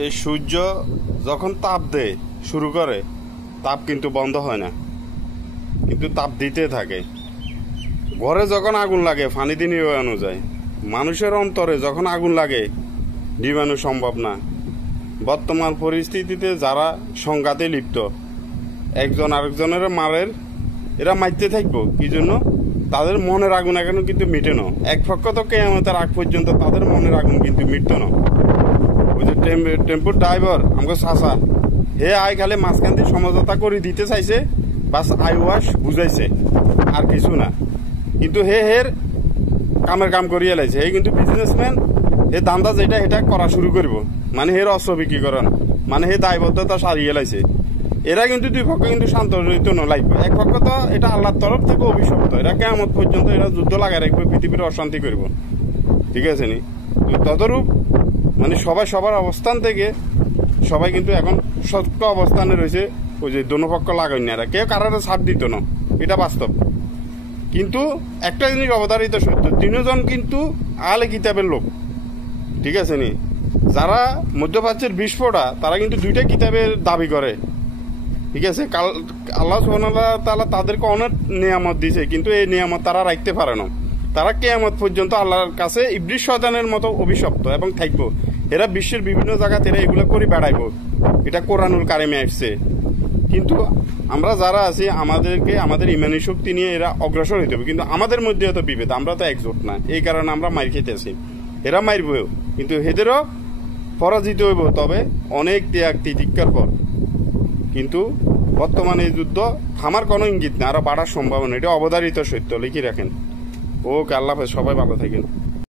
এই সূর্য যখন তাপ দেয় শুরু করে, তাপ কিন্তু বন্ধ হয় না, কিন্তু তাপ দিতে থাকে। ঘরে যখন আগুন লাগে পানি দিয়ে নিবানো যায়, মানুষের অন্তরে যখন আগুন লাগে নিবানো সম্ভব না। বর্তমান পরিস্থিতিতে যারা সংঘাতে লিপ্ত, একজন আরেকজনের মারের, এরা মারতে থাকবো কি জন্য? তাদের মনের আগুন এখনো কিন্তু মিটে না। এক পক্ষ তো কেয়ামতের আগ পর্যন্ত তাদের মনের আগুন কিন্তু মিটতো না। ওই যে টেম্পুর ড্রাইভার আমাকে চাচা, হে আয় খালি মাঝখান দিয়ে সমঝোতা করে দিতে চাইছে, বাস আই ওয়াশ বুঝাইছে, আর কিছু না। কিন্তু হের কামের কাম করিয়ে লাইছে। হে কিন্তু বিজনেসম্যান, হে দান্দা যেটা এটা করা শুরু করব, মানে হের অস্ত্র বিক্রি করেন, মানে হে দায়বদ্ধতা সারিয়ে লাইছে। এরা কিন্তু দুই পক্ষ কিন্তু শান্ত লাগবে। এক পক্ষ তো এটা আল্লাহর তরফ থেকে অভিশপ্ত, এরা কেমন পর্যন্ত এরা যুদ্ধ লাগাই রাখবে, পৃথিবীর অশান্তি করব, ঠিক আছে নি? তদরূপ মানে সবাই সবার অবস্থান থেকে সবাই কিন্তু এখন সত্য অবস্থানে রয়েছে। ওই যে দোনো পক্ষ লাগাই না, এরা কেউ কারোর ছাড় দিত না, এটা বাস্তব। কিন্তু একটা জিনিস অবধারিত সত্য, তিনজন কিন্তু আলে কিতাবের লোক, ঠিক আছে নি? যারা মধ্যপ্রাচ্যের বিস্ফোটা, তারা কিন্তু দুইটা কিতাবের দাবি করে, ঠিক আছে? আল্লাহ সুবহানাহু ওয়া তাআলা তাদেরকে অনেক নিয়ামত দিয়েছে, কিন্তু এই নিয়ামত তারা রাখতে পারে না। তারা কিয়ামত পর্যন্ত আল্লাহর কাছে ইবলিস শয়তানের মতো অভিশপ্ত এবং থাকবো। এরা বিশ্বের বিভিন্ন জায়গাতে এরা এগুলো করে বেড়াইবো, এটা কোরআনুল কারিমে আসছে। কিন্তু আমরা যারা আছি, আমাদেরকে আমাদের ইমানি শক্তি নিয়ে এরা অগ্রসর হইতে হবে, কিন্তু আমাদের মধ্যে এত বিভেদ, আমরা তো একজোট না। এই কারণে আমরা মার খেতে আছি। এরা মারবও, কিন্তু এদেরও পরাজিত হইব, তবে অনেক ত্যাগ তিতিক্ষার পর। কিন্তু বর্তমানে এই যুদ্ধ থামার কোনো ইঙ্গিত না, আরো বাড়ার সম্ভাবনা, এটা অবধারিত সত্য, লিখে রাখেন। ওকে, আল্লাহ হাফেজ, সবাই ভালো থাকেন।